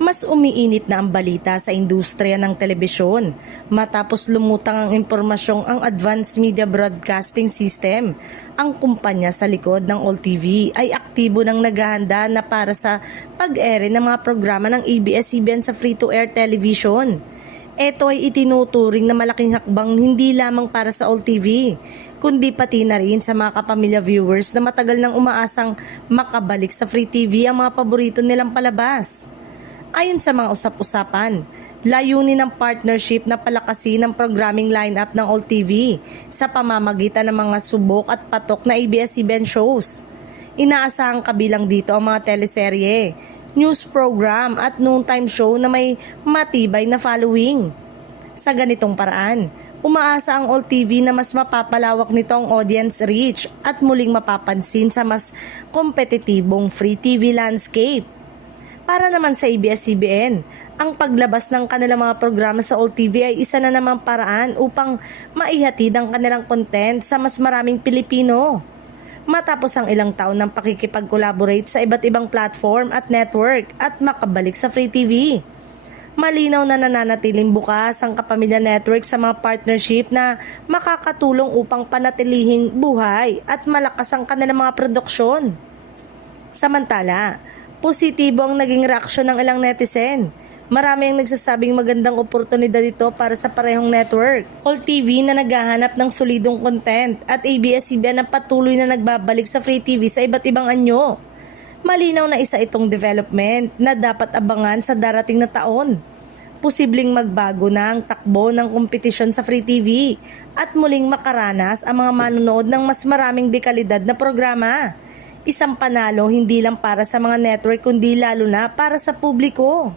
Mas umiinit na ang balita sa industriya ng telebisyon matapos lumutang ang impormasyong ang Advanced Media Broadcasting System, ang kumpanya sa likod ng All TV, ay aktibo nang naghahanda na para sa pag-ere ng mga programa ng ABS-CBN sa free-to-air television. Ito ay itinuturing na malaking hakbang hindi lamang para sa All TV, kundi pati na rin sa mga kapamilya viewers na matagal nang umaasang makabalik sa free TV ang mga paborito nilang palabas. Ayon sa mga usap-usapan, layunin ng partnership na palakasin ang programming lineup ng All TV sa pamamagitan ng mga subok at patok na ABS-CBN shows. Inaasahang kabilang dito ang mga teleserye, news program at noontime show na may matibay na following. Sa ganitong paraan, umaasa ang All TV na mas mapapalawak nito ang audience reach at muling mapapansin sa mas kompetitibong free TV landscape. Para naman sa ABS-CBN, ang paglabas ng kanilang mga programa sa All TV ay isa na namang paraan upang maihatid ang kanilang content sa mas maraming Pilipino. Matapos ang ilang taon ng pakikipag-collaborate sa iba't ibang platform at network at makabalik sa Free TV, malinaw na nananatiling bukas ang Kapamilya Network sa mga partnership na makakatulong upang panatilihing buhay at malakas ang kanilang mga produksyon. Samantala, positibo ang naging reaksyon ng ilang netizen. Marami ang nagsasabing magandang oportunidad ito para sa parehong network. All TV na naghahanap ng solidong content at ABS-CBN na patuloy na nagbabalik sa Free TV sa iba't ibang anyo. Malinaw na isa itong development na dapat abangan sa darating na taon. Posibleng magbago na ang takbo ng kompetisyon sa Free TV at muling makaranas ang mga manonood ng mas maraming dekalidad na programa. Isang panalo hindi lang para sa mga network kundi lalo na para sa publiko.